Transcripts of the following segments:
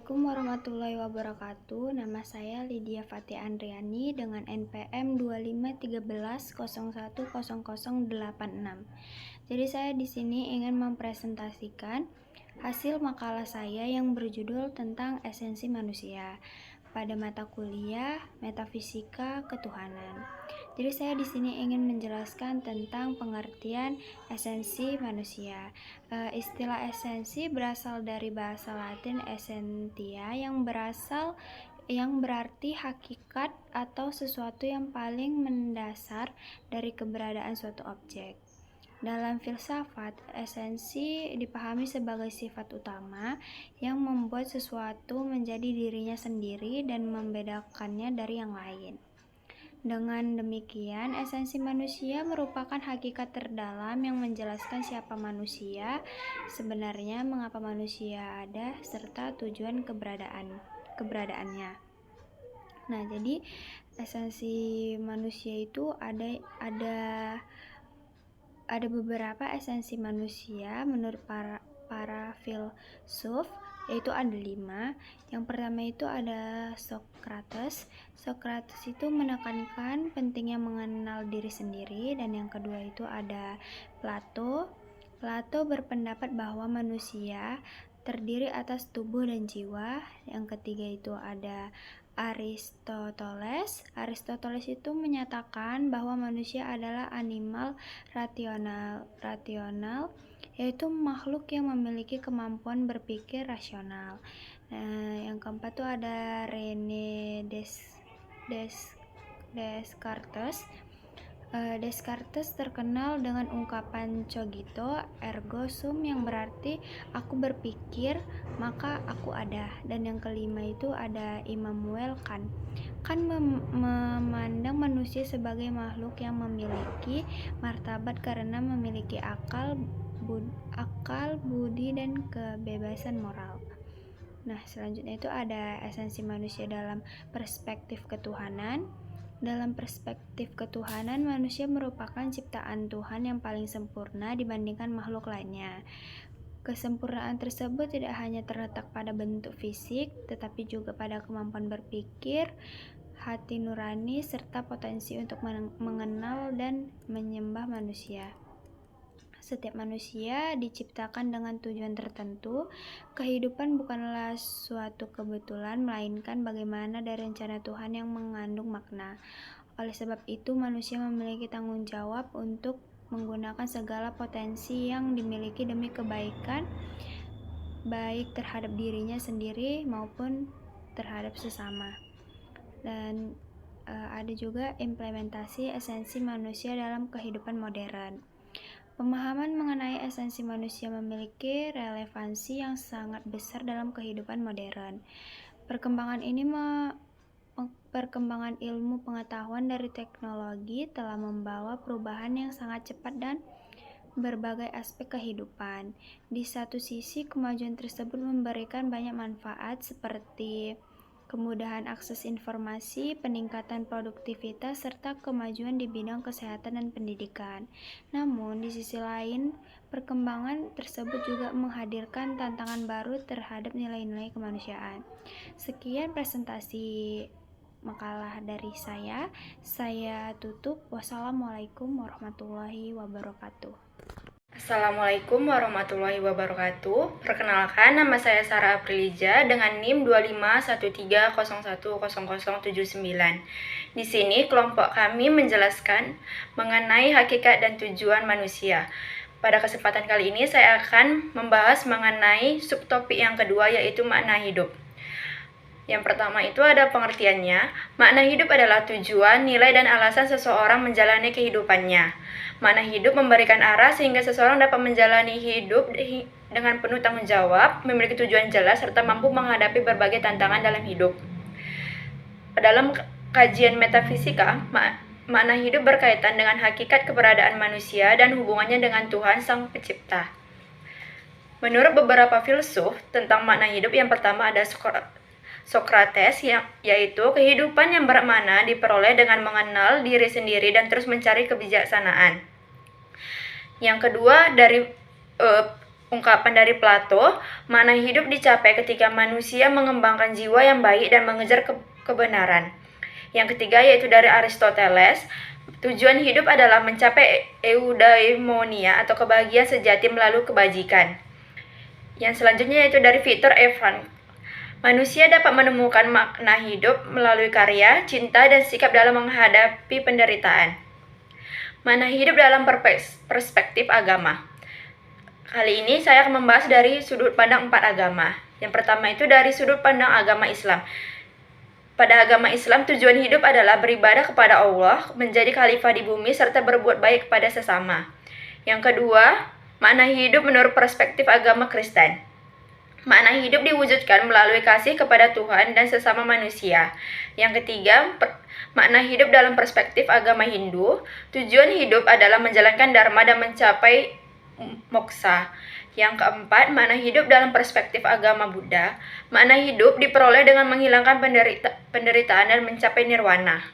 Assalamualaikum warahmatullahi wabarakatuh. Nama saya Lydia Fathi Andriani dengan NPM 2513010086. Jadi saya di sini ingin mempresentasikan hasil makalah saya yang berjudul tentang esensi manusia pada mata kuliah Metafisika Ketuhanan. Jadi saya di sini ingin menjelaskan tentang pengertian esensi manusia. Istilah esensi berasal dari bahasa Latin essentia yang berarti hakikat atau sesuatu yang paling mendasar dari keberadaan suatu objek. Dalam filsafat, esensi dipahami sebagai sifat utama yang membuat sesuatu menjadi dirinya sendiri dan membedakannya dari yang lain. Dengan demikian, esensi manusia merupakan hakikat terdalam yang menjelaskan siapa manusia, sebenarnya mengapa manusia ada, serta tujuan keberadaannya. Nah, jadi esensi manusia itu ada beberapa esensi manusia menurut para filsuf, yaitu ada 5. Yang pertama itu ada Socrates. Socrates itu menekankan pentingnya mengenal diri sendiri. Dan yang kedua itu ada Plato. Plato berpendapat bahwa manusia terdiri atas tubuh dan jiwa. Yang ketiga itu ada Aristoteles. Aristoteles itu menyatakan bahwa manusia adalah animal rasional, yaitu makhluk yang memiliki kemampuan berpikir rasional. Yang keempat itu ada René Descartes. Descartes terkenal dengan ungkapan cogito ergo sum yang berarti aku berpikir maka aku ada. Dan yang kelima itu ada Immanuel Kant. Kant memandang manusia sebagai makhluk yang memiliki martabat karena memiliki akal, budi, dan kebebasan moral. Nah, selanjutnya itu ada esensi manusia dalam perspektif ketuhanan. Dalam perspektif ketuhanan, manusia merupakan ciptaan Tuhan yang paling sempurna dibandingkan makhluk lainnya. Kesempurnaan tersebut tidak hanya terletak pada bentuk fisik, tetapi juga pada kemampuan berpikir, hati nurani, serta potensi untuk mengenal dan menyembah manusia. Setiap manusia diciptakan dengan tujuan tertentu. Kehidupan bukanlah suatu kebetulan, melainkan bagaimana dari rencana Tuhan yang mengandung makna. Oleh sebab itu, manusia memiliki tanggung jawab untuk menggunakan segala potensi yang dimiliki demi kebaikan, baik terhadap dirinya sendiri maupun terhadap sesama. Dan ada juga implementasi esensi manusia dalam kehidupan modern. Pemahaman mengenai esensi manusia memiliki relevansi yang sangat besar dalam kehidupan modern. Perkembangan ilmu pengetahuan dari teknologi telah membawa perubahan yang sangat cepat dan berbagai aspek kehidupan. Di satu sisi, kemajuan tersebut memberikan banyak manfaat seperti kemudahan akses informasi, peningkatan produktivitas, serta kemajuan di bidang kesehatan dan pendidikan. Namun, di sisi lain, perkembangan tersebut juga menghadirkan tantangan baru terhadap nilai-nilai kemanusiaan. Sekian presentasi makalah dari saya. Saya tutup. Wassalamualaikum warahmatullahi wabarakatuh. Assalamualaikum warahmatullahi wabarakatuh. Perkenalkan, nama saya Sarah Aprilija dengan NIM 2513010079. Di sini kelompok kami menjelaskan mengenai hakikat dan tujuan manusia. Pada kesempatan kali ini saya akan membahas mengenai subtopik yang kedua, yaitu makna hidup. Yang pertama itu ada pengertiannya. Makna hidup adalah tujuan, nilai, dan alasan seseorang menjalani kehidupannya. Makna hidup memberikan arah sehingga seseorang dapat menjalani hidup dengan penuh tanggung jawab, memiliki tujuan jelas, serta mampu menghadapi berbagai tantangan dalam hidup. Dalam kajian metafisika, makna hidup berkaitan dengan hakikat keberadaan manusia dan hubungannya dengan Tuhan Sang Pencipta. Menurut beberapa filsuf tentang makna hidup, yang pertama ada Socrates, yaitu kehidupan yang bermakna diperoleh dengan mengenal diri sendiri dan terus mencari kebijaksanaan. Yang kedua dari ungkapan dari Plato, makna hidup dicapai ketika manusia mengembangkan jiwa yang baik dan mengejar kebenaran. Yang ketiga yaitu dari Aristoteles, tujuan hidup adalah mencapai eudaimonia atau kebahagiaan sejati melalui kebajikan. Yang selanjutnya yaitu dari Viktor Frankl, manusia dapat menemukan makna hidup melalui karya, cinta, dan sikap dalam menghadapi penderitaan. Makna hidup dalam perspektif agama. Kali ini saya akan membahas dari sudut pandang 4 agama. Yang pertama itu dari sudut pandang agama Islam. Pada agama Islam, tujuan hidup adalah beribadah kepada Allah, menjadi khalifah di bumi, serta berbuat baik kepada sesama. Yang kedua, makna hidup menurut perspektif agama Kristen. Makna hidup diwujudkan melalui kasih kepada Tuhan dan sesama manusia. Yang ketiga, makna hidup dalam perspektif agama Hindu. Tujuan hidup adalah menjalankan dharma dan mencapai moksa. Yang keempat, makna hidup dalam perspektif agama Buddha. Makna hidup diperoleh dengan menghilangkan penderitaan dan mencapai nirwana.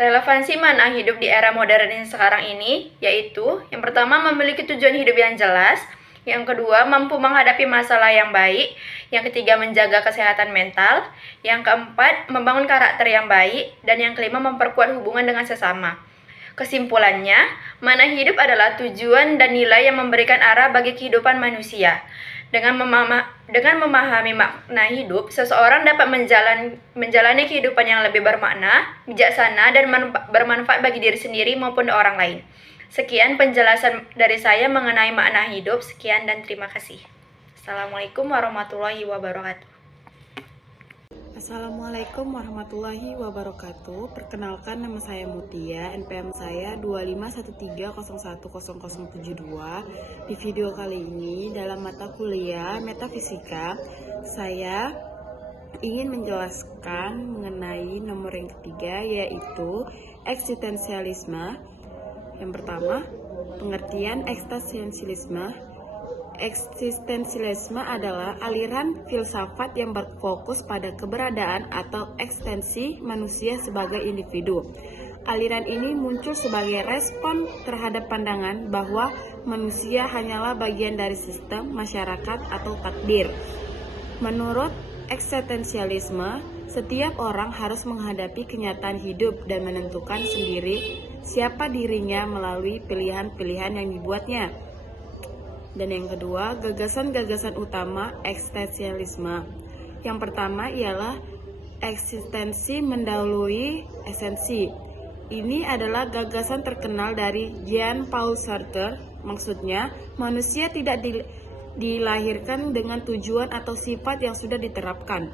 Relevansi makna hidup di era modern yang sekarang ini yaitu yang pertama, memiliki tujuan hidup yang jelas. Yang kedua, mampu menghadapi masalah yang baik. Yang ketiga, menjaga kesehatan mental. Yang keempat, membangun karakter yang baik. Dan yang kelima, memperkuat hubungan dengan sesama. Kesimpulannya, makna hidup adalah tujuan dan nilai yang memberikan arah bagi kehidupan manusia. Dengan memahami makna hidup, seseorang dapat menjalani kehidupan yang lebih bermakna, bijaksana, dan bermanfaat bagi diri sendiri maupun orang lain. Sekian penjelasan dari saya mengenai makna hidup. Sekian dan terima kasih. Assalamualaikum warahmatullahi wabarakatuh. Assalamualaikum warahmatullahi wabarakatuh. Perkenalkan, nama saya Mutia, NPM saya 2513010072. Di video kali ini dalam mata kuliah Metafisika, saya ingin menjelaskan mengenai nomor yang ketiga, yaitu eksistensialisme. Yang pertama, pengertian eksistensialisme. Eksistensialisme adalah aliran filsafat yang berfokus pada keberadaan atau eksistensi manusia sebagai individu. Aliran ini muncul sebagai respon terhadap pandangan bahwa manusia hanyalah bagian dari sistem, masyarakat, atau takdir. Menurut eksistensialisme, setiap orang harus menghadapi kenyataan hidup dan menentukan sendiri siapa dirinya melalui pilihan-pilihan yang dibuatnya. Dan yang kedua, gagasan-gagasan utama eksistensialisme. Yang pertama ialah eksistensi mendahului esensi. Ini adalah gagasan terkenal dari Jean-Paul Sartre. Maksudnya, manusia tidak dilahirkan dengan tujuan atau sifat yang sudah diterapkan.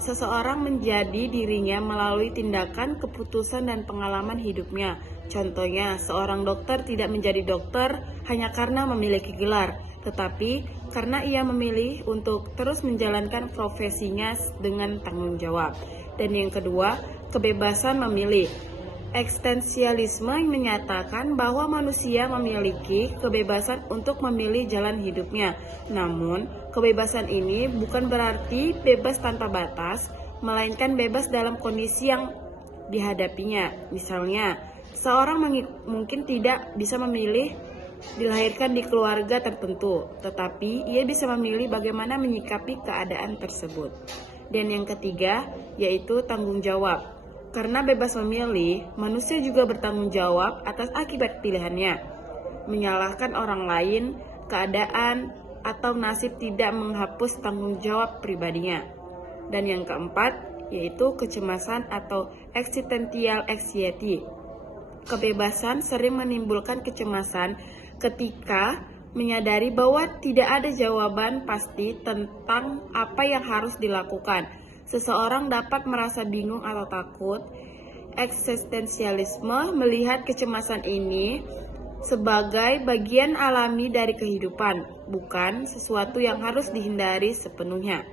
Seseorang menjadi dirinya melalui tindakan, keputusan, dan pengalaman hidupnya. Contohnya, seorang dokter tidak menjadi dokter hanya karena memiliki gelar, tetapi karena ia memilih untuk terus menjalankan profesinya dengan tanggung jawab. Dan yang kedua, kebebasan memilih. Eksistensialisme menyatakan bahwa manusia memiliki kebebasan untuk memilih jalan hidupnya. Namun, kebebasan ini bukan berarti bebas tanpa batas, melainkan bebas dalam kondisi yang dihadapinya. Misalnya, seorang mungkin tidak bisa memilih dilahirkan di keluarga tertentu, tetapi ia bisa memilih bagaimana menyikapi keadaan tersebut. Dan yang ketiga, yaitu tanggung jawab. Karena bebas memilih, manusia juga bertanggung jawab atas akibat pilihannya. Menyalahkan orang lain, keadaan, atau nasib tidak menghapus tanggung jawab pribadinya. Dan yang keempat, yaitu kecemasan atau existential anxiety. Kebebasan sering menimbulkan kecemasan ketika menyadari bahwa tidak ada jawaban pasti tentang apa yang harus dilakukan. Seseorang dapat merasa bingung atau takut. Eksistensialisme melihat kecemasan ini sebagai bagian alami dari kehidupan, bukan sesuatu yang harus dihindari sepenuhnya.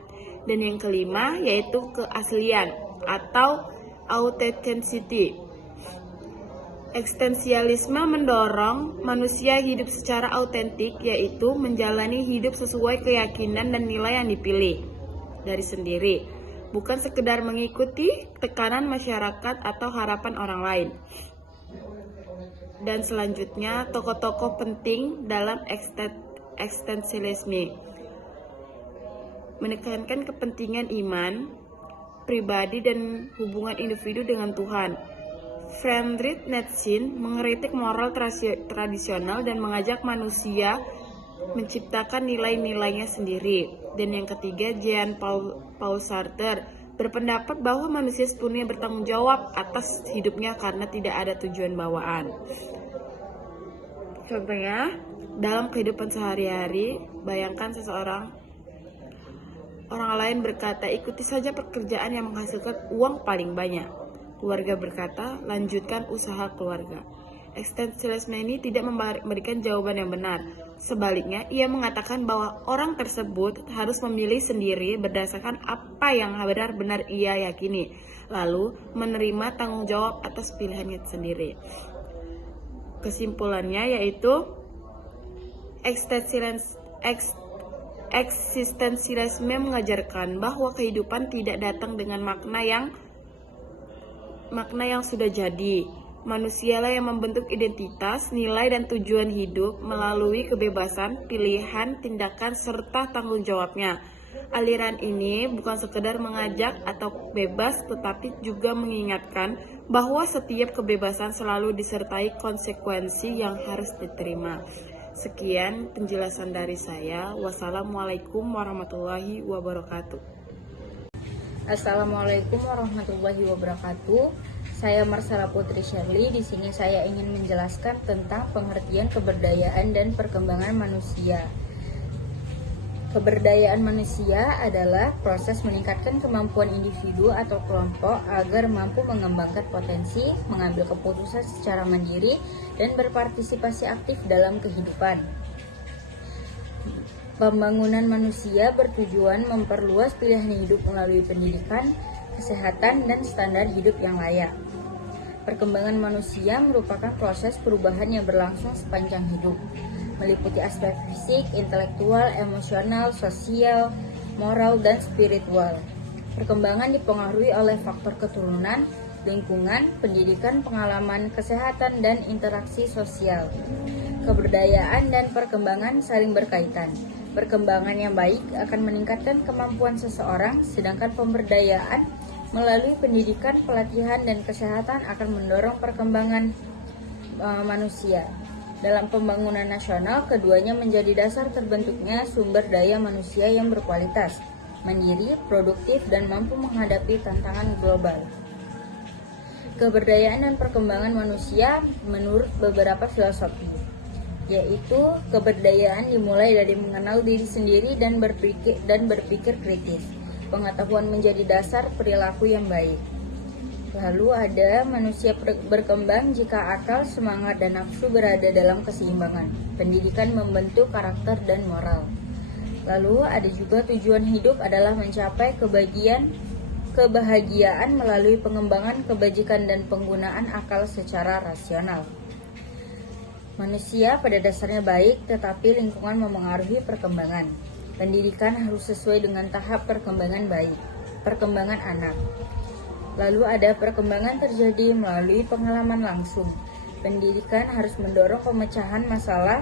Dan yang kelima, yaitu keaslian atau authenticity. Eksistensialisme mendorong manusia hidup secara autentik, yaitu menjalani hidup sesuai keyakinan dan nilai yang dipilih dari sendiri, bukan sekedar mengikuti tekanan masyarakat atau harapan orang lain. dan selanjutnya tokoh-tokoh penting dalam eksistensialisme menekankan kepentingan iman pribadi dan hubungan individu dengan Tuhan. Friedrich Nietzsche mengkritik moral tradisional dan mengajak manusia menciptakan nilai-nilainya sendiri. Dan yang ketiga, Jean-Paul Sartre berpendapat bahwa manusia sepenuhnya bertanggung jawab atas hidupnya karena tidak ada tujuan bawaan. Contohnya, dalam kehidupan sehari-hari, bayangkan orang lain berkata, ikuti saja pekerjaan yang menghasilkan uang paling banyak. Keluarga berkata, lanjutkan usaha keluarga. Eksistensialisme ini tidak memberikan jawaban yang benar. Sebaliknya, ia mengatakan bahwa orang tersebut harus memilih sendiri berdasarkan apa yang benar-benar ia yakini, lalu menerima tanggung jawab atas pilihannya sendiri. Kesimpulannya yaitu eksistensialisme mengajarkan bahwa kehidupan tidak datang dengan makna yang sudah jadi. Manusialah yang membentuk identitas, nilai, dan tujuan hidup melalui kebebasan, pilihan, tindakan, serta tanggung jawabnya. Aliran ini bukan sekedar mengajak atau bebas, tetapi juga mengingatkan bahwa setiap kebebasan selalu disertai konsekuensi yang harus diterima. Sekian penjelasan dari saya. Wassalamualaikum warahmatullahi wabarakatuh. Assalamualaikum warahmatullahi wabarakatuh. Saya Marsala Putri Shirley. Di sini saya ingin menjelaskan tentang pengertian keberdayaan dan perkembangan manusia. Keberdayaan manusia adalah proses meningkatkan kemampuan individu atau kelompok agar mampu mengembangkan potensi, mengambil keputusan secara mandiri, dan berpartisipasi aktif dalam kehidupan. Pembangunan manusia bertujuan memperluas pilihan hidup melalui pendidikan, kesehatan, dan standar hidup yang layak. Perkembangan manusia merupakan proses perubahan yang berlangsung sepanjang hidup, meliputi aspek fisik, intelektual, emosional, sosial, moral, dan spiritual. Perkembangan dipengaruhi oleh faktor keturunan, lingkungan, pendidikan, pengalaman, kesehatan, dan interaksi sosial. Keberdayaan dan perkembangan saling berkaitan. Perkembangan yang baik akan meningkatkan kemampuan seseorang, sedangkan pemberdayaan melalui pendidikan, pelatihan, dan kesehatan akan mendorong perkembangan manusia. Dalam pembangunan nasional, keduanya menjadi dasar terbentuknya sumber daya manusia yang berkualitas, mandiri, produktif, dan mampu menghadapi tantangan global. Keberdayaan dan perkembangan manusia menurut beberapa filosofi, yaitu keberdayaan dimulai dari mengenal diri sendiri dan berpikir kritis. Pengetahuan menjadi dasar perilaku yang baik. Lalu ada manusia berkembang jika akal, semangat, dan nafsu berada dalam keseimbangan. Pendidikan membentuk karakter dan moral. Lalu ada juga tujuan hidup adalah mencapai kebahagiaan melalui pengembangan kebajikan dan penggunaan akal secara rasional. Manusia pada dasarnya baik, tetapi lingkungan memengaruhi perkembangan. Pendidikan harus sesuai dengan tahap perkembangan baik. Perkembangan anak. Lalu ada perkembangan terjadi melalui pengalaman langsung. Pendidikan harus mendorong pemecahan masalah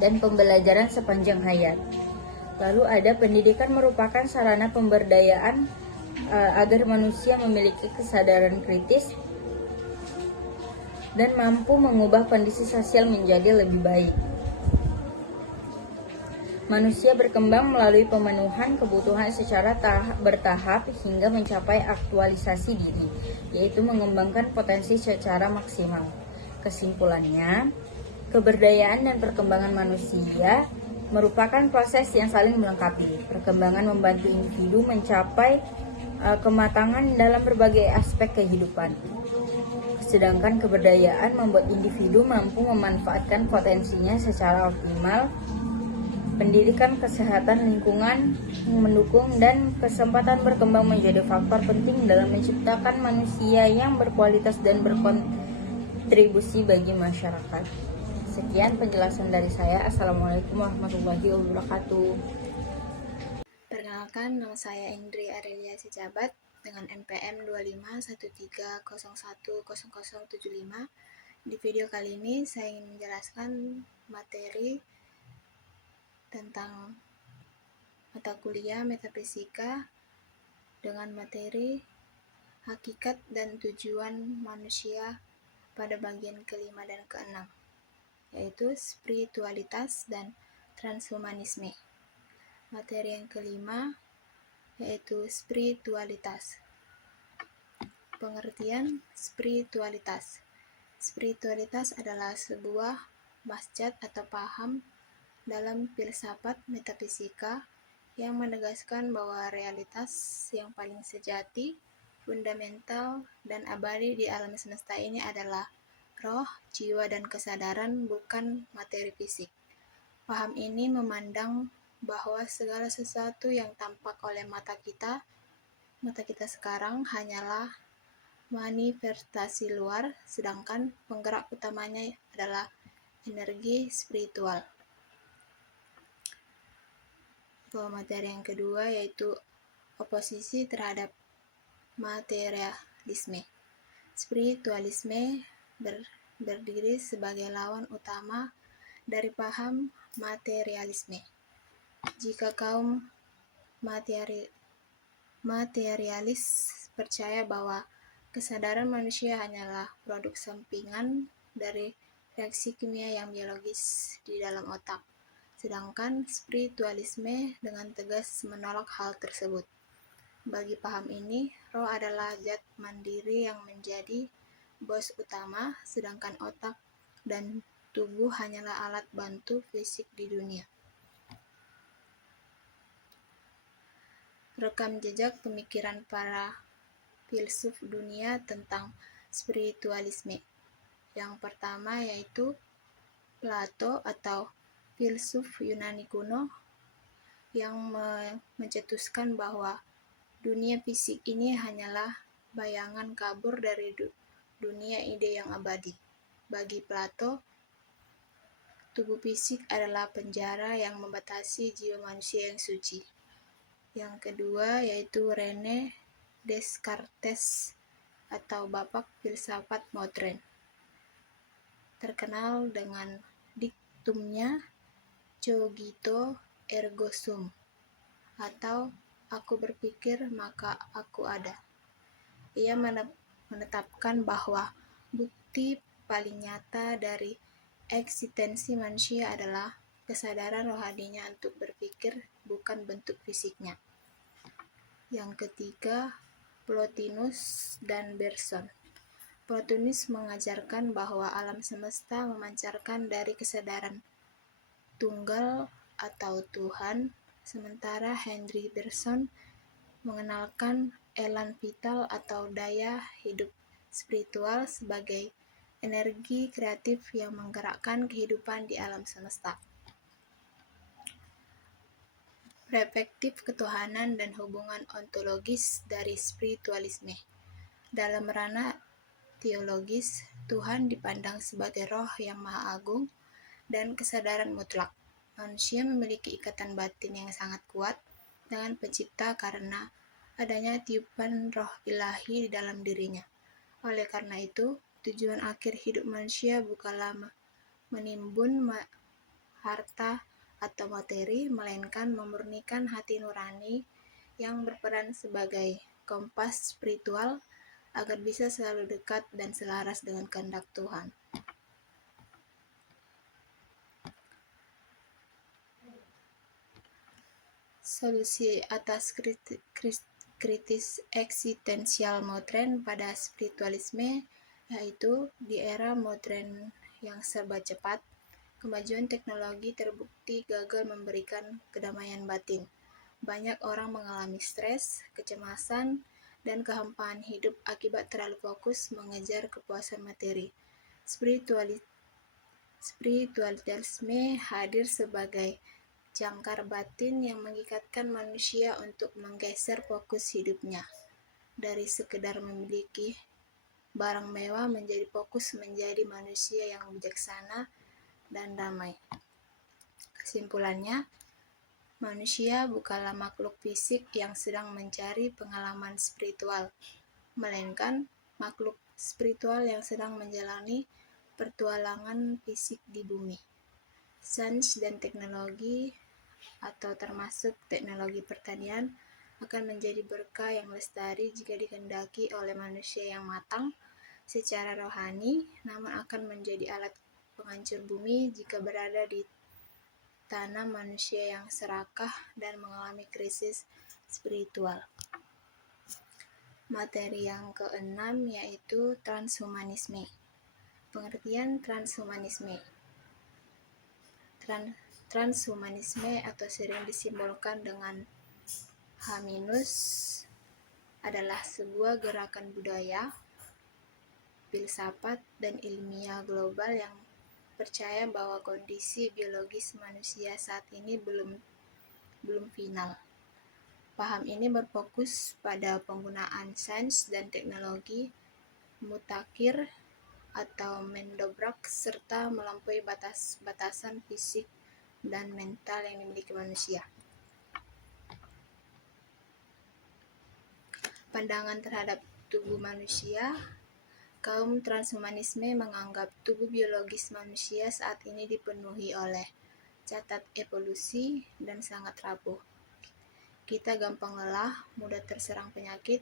dan pembelajaran sepanjang hayat. Lalu ada pendidikan merupakan sarana pemberdayaan agar manusia memiliki kesadaran kritis dan mampu mengubah kondisi sosial menjadi lebih baik. Manusia berkembang melalui pemenuhan kebutuhan secara bertahap hingga mencapai aktualisasi diri, yaitu mengembangkan potensi secara maksimal. Kesimpulannya, keberdayaan dan perkembangan manusia merupakan proses yang saling melengkapi. Perkembangan membantu individu mencapai kematangan dalam berbagai aspek kehidupan. Sedangkan keberdayaan membuat individu mampu memanfaatkan potensinya secara optimal. Pendidikan, kesehatan, lingkungan yang mendukung, dan kesempatan berkembang menjadi faktor penting dalam menciptakan manusia yang berkualitas dan berkontribusi bagi masyarakat. Sekian penjelasan dari saya. Assalamualaikum warahmatullahi wabarakatuh. Perkenalkan, nama saya Indri Arelia Sejabat dengan NPM 2513010075 Di video kali ini saya ingin menjelaskan materi tentang mata kuliah metafisika dengan materi hakikat dan tujuan manusia pada bagian kelima dan keenam, yaitu spiritualitas dan transhumanisme. Materi yang kelima yaitu spiritualitas. Pengertian spiritualitas. Spiritualitas adalah sebuah masjad atau paham dalam filsafat metafisika yang menegaskan bahwa realitas yang paling sejati, fundamental, dan abadi di alam semesta ini adalah roh, jiwa, dan kesadaran, bukan materi fisik. Paham ini memandang bahwa segala sesuatu yang tampak oleh mata kita sekarang hanyalah manifestasi luar, sedangkan penggerak utamanya adalah energi spiritual. Materi yang kedua yaitu oposisi terhadap materialisme. Spiritualisme berdiri sebagai lawan utama dari paham materialisme. Jika kaum materialis percaya bahwa kesadaran manusia hanyalah produk sampingan dari reaksi kimia yang biologis di dalam otak, sedangkan spiritualisme dengan tegas menolak hal tersebut. Bagi paham ini, roh adalah zat mandiri yang menjadi bos utama, sedangkan otak dan tubuh hanyalah alat bantu fisik di dunia. Rekam jejak pemikiran para filsuf dunia tentang spiritualisme. Yang pertama yaitu Plato atau filsuf Yunani kuno yang mencetuskan bahwa dunia fisik ini hanyalah bayangan kabur dari dunia ide yang abadi. Bagi Plato, tubuh fisik adalah penjara yang membatasi jiwa manusia yang suci. Yang kedua yaitu René Descartes atau bapak filsafat modern, terkenal dengan diktumnya cogito ergo sum atau aku berpikir maka aku ada. Ia menetapkan bahwa bukti paling nyata dari eksistensi manusia adalah kesadaran rohaninya untuk berpikir, bukan bentuk fisiknya. Yang ketiga, Plotinus dan Bergson. Plotinus mengajarkan bahwa alam semesta memancarkan dari kesadaran tunggal atau Tuhan, sementara Henry Bergson mengenalkan elan vital atau daya hidup spiritual sebagai energi kreatif yang menggerakkan kehidupan di alam semesta. Perspektif ketuhanan dan hubungan ontologis dari spiritualisme. Dalam ranah teologis, Tuhan dipandang sebagai roh yang maha agung dan kesadaran mutlak. Manusia memiliki ikatan batin yang sangat kuat dengan pencipta karena adanya tiupan roh ilahi di dalam dirinya. Oleh karena itu, tujuan akhir hidup manusia bukanlah menimbun harta atau materi, melainkan memurnikan hati nurani yang berperan sebagai kompas spiritual agar bisa selalu dekat dan selaras dengan kehendak Tuhan. Solusi atas kritis eksistensial modern pada spiritualisme yaitu di era modern yang serba cepat, kemajuan teknologi terbukti gagal memberikan kedamaian batin. Banyak orang mengalami stres, kecemasan, dan kehampaan hidup akibat terlalu fokus mengejar kepuasan materi. Spiritualisme hadir sebagai jangkar batin yang mengikatkan manusia untuk menggeser fokus hidupnya dari sekedar memiliki barang mewah menjadi fokus menjadi manusia yang bijaksana dan damai. Kesimpulannya, manusia bukanlah makhluk fisik yang sedang mencari pengalaman spiritual, melainkan makhluk spiritual yang sedang menjalani pertualangan fisik di bumi. Sains dan teknologi atau termasuk teknologi pertanian akan menjadi berkah yang lestari jika dikehendaki oleh manusia yang matang secara rohani, namun akan menjadi alat penghancur bumi jika berada di tanah manusia yang serakah dan mengalami krisis spiritual. Materi yang keenam yaitu transhumanisme. Pengertian transhumanisme. Transhumanisme atau sering disimbolkan dengan H- adalah sebuah gerakan budaya, filsafat, dan ilmiah global yang percaya bahwa kondisi biologis manusia saat ini belum final. Paham ini berfokus pada penggunaan sains dan teknologi mutakhir atau mendobrak serta melampaui batas-batasan fisik dan mental yang dimiliki manusia. Pandangan terhadap tubuh manusia. Kaum transhumanisme menganggap tubuh biologis manusia saat ini dipenuhi oleh cacat evolusi dan sangat rapuh. Kita gampang lelah, mudah terserang penyakit,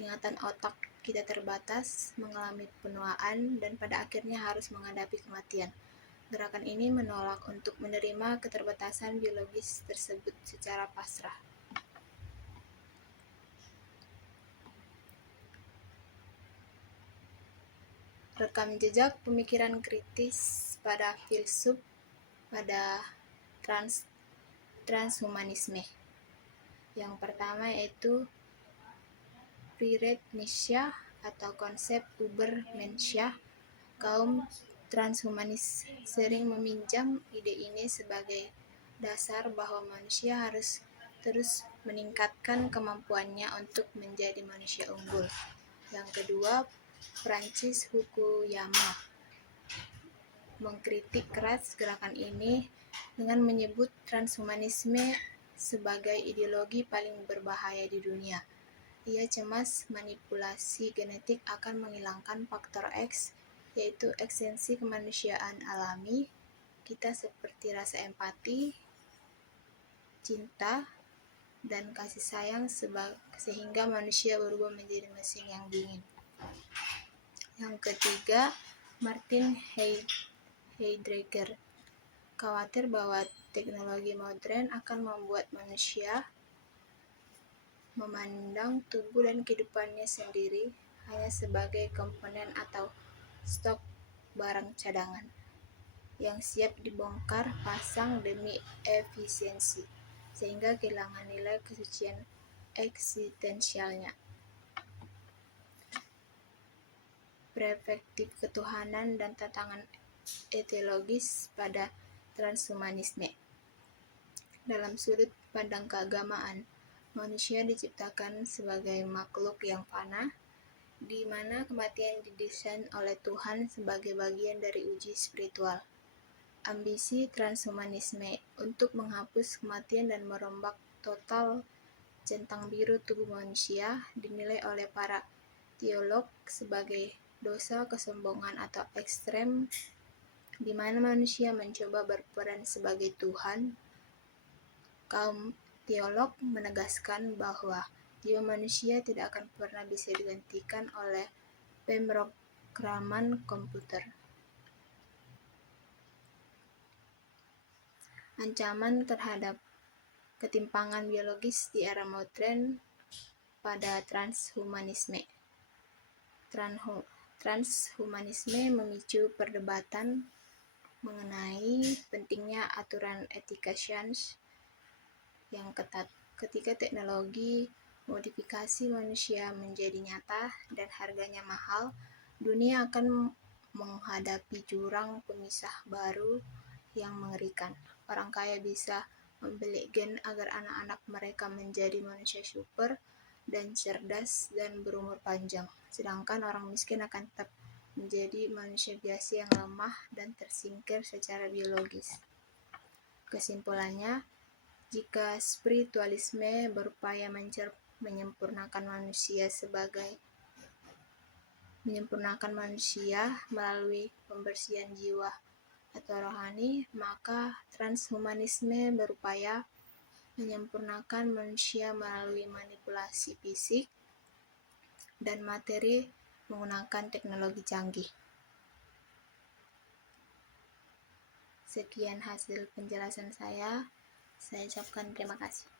ingatan otak kita terbatas, mengalami penuaan, dan pada akhirnya harus menghadapi kematian. Gerakan ini menolak untuk menerima keterbatasan biologis tersebut secara pasrah. Rekam jejak pemikiran kritis pada filsuf pada transhumanisme. Yang pertama yaitu Friedrich Nietzsche atau konsep Ubermensch. Kaum transhumanis sering meminjam ide ini sebagai dasar bahwa manusia harus terus meningkatkan kemampuannya untuk menjadi manusia unggul. Yang kedua, Francis Fukuyama mengkritik keras gerakan ini dengan menyebut transhumanisme sebagai ideologi paling berbahaya di dunia. Ia cemas manipulasi genetik akan menghilangkan faktor X, yaitu esensi kemanusiaan alami kita seperti rasa empati, cinta, dan kasih sayang sehingga manusia berubah menjadi mesin yang dingin. Yang ketiga, Martin Heidegger khawatir bahwa teknologi modern akan membuat manusia memandang tubuh dan kehidupannya sendiri hanya sebagai komponen atau stok barang cadangan yang siap dibongkar pasang demi efisiensi, sehingga kehilangan nilai kesucian eksistensialnya. Perspektif ketuhanan dan tantangan teologis pada transhumanisme. Dalam sudut pandang keagamaan, manusia diciptakan sebagai makhluk yang fana, di mana kematian didesain oleh Tuhan sebagai bagian dari uji spiritual. Ambisi transhumanisme untuk menghapus kematian dan merombak total centang biru tubuh manusia dinilai oleh para teolog sebagai dosa kesombongan atau ekstrem, di mana manusia mencoba berperan sebagai Tuhan. Kaum teolog menegaskan bahwa jiwa manusia tidak akan pernah bisa digantikan oleh pemrograman komputer. Ancaman terhadap ketimpangan biologis di era modern pada transhumanisme. Transhumanisme memicu perdebatan mengenai pentingnya aturan etika sains yang ketat. Ketika teknologi modifikasi manusia menjadi nyata dan harganya mahal, dunia akan menghadapi jurang pemisah baru yang mengerikan. Orang kaya bisa membeli gen agar anak-anak mereka menjadi manusia super dan cerdas dan berumur panjang, sedangkan orang miskin akan tetap menjadi manusia biasa yang lemah dan tersingkir secara biologis. Kesimpulannya, jika spiritualisme berupaya menyempurnakan manusia sebagai menyempurnakan manusia melalui pembersihan jiwa atau rohani, maka transhumanisme berupaya menyempurnakan manusia melalui manipulasi fisik dan materi menggunakan teknologi canggih. Sekian hasil penjelasan saya ucapkan terima kasih.